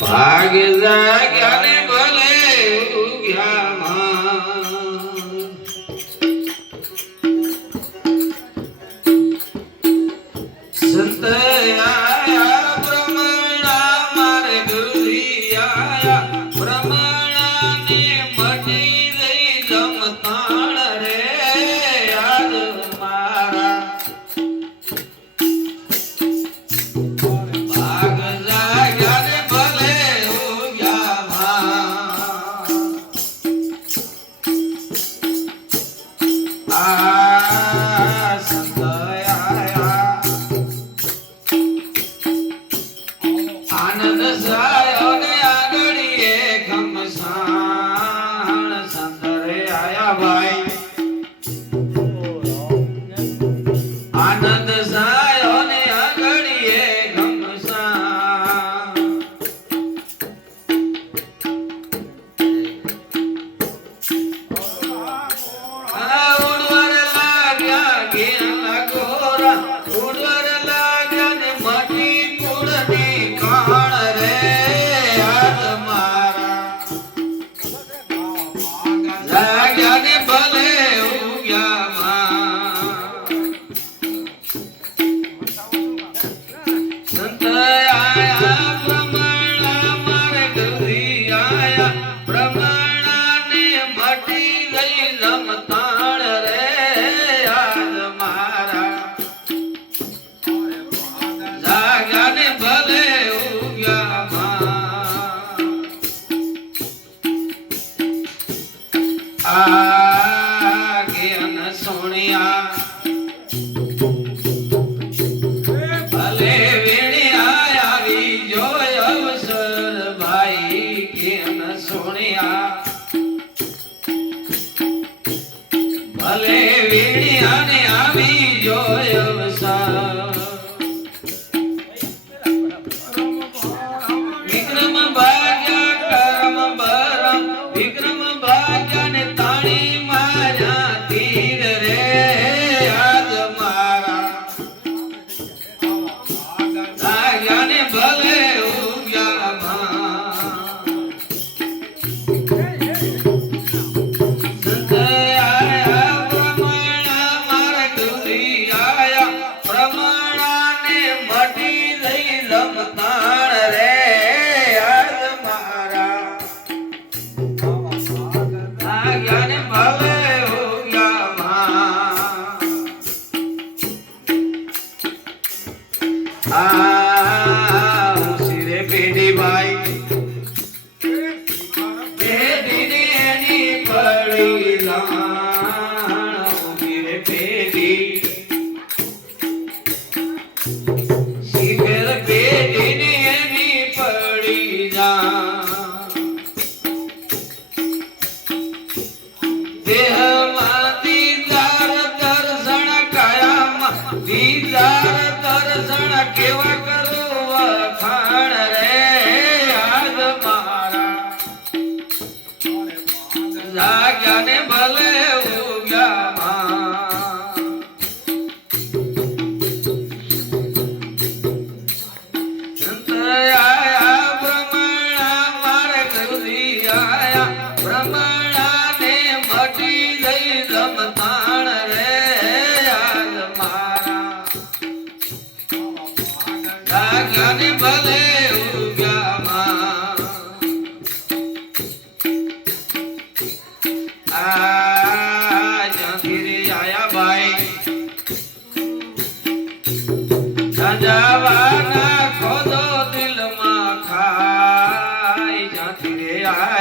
ભાગ જાગ્યા ને ભલે ઉગ્યા સંત આયા બ્રહ્મણા મારે ગુરુજી આયા બ્રહ્મણા ને મટી રહી જમતાણ રે યાદ મારા ભાગ જાગ્યા ને ભલે ઉગ્યા સંત આનંદ સાયો ને આગળીએ ઘમસાણ સંતરે આયા ભાઈ આનંદ સાયો ને આગળીએ ઘમસાણ ઉડવર લાગ્યા ઘેલા ગોરા ઉડવર લાગ્યા ને મટી કુળની કાણ રે યાદ મારા જાગ્યા ને ભલે ઉગ્યા સંત આયા બ્રહ્મણા મારે ગુરુજી આયા બ્રહ્મણા ને મટી ગઈ રમતાણ રે યાદ મારા જાગ્યા ને ભલે જ્ઞાન સોણિયા ભલે વેણિયા આવી જોય અવસર ભાઈ જ્ઞાન સોણિયા ભલે વેણિયા ને આવી જોય અવસર વિક્રમ ભાગ્યા કર્મ બરમ વિક્રમ ભાગ્યા ને તાણી માર્યા તીર રે યાદ મારા જાગ્યા ને ભલે ઉગ્યા સંત આયા બ્રહ્મણા મારા ગુરુજી આયા બ્રહ્મણા ને મટી રહી રમતાણ રે યાદ મારા જાગ્યા ને ભલે ઉસીરે પેઢી ભાઈ પેઢી એની પડી લાણ ઉસીરે પેઢી શિખર પેઢી ને એની પડી જા દેહમાં દીદાર દર્શન કાયામાં દીદાર દર્શન કેવા કરો વખાણ રે યાદ મારા જાગ્યા ને ભલે ઉગ્યા સંત આયા બ્રહ્મણા મારે ગુરુજી આયા બ્રહ્મણા ને મટી ગઈ રમતાણ રે યાદ મારા જાગ્યા ને ભલે ઉગ્યા જ્યાંથી રે આયા ભાઈ જવાના ખોદો દિલમાં ખાય જ્યાંથી રે આયા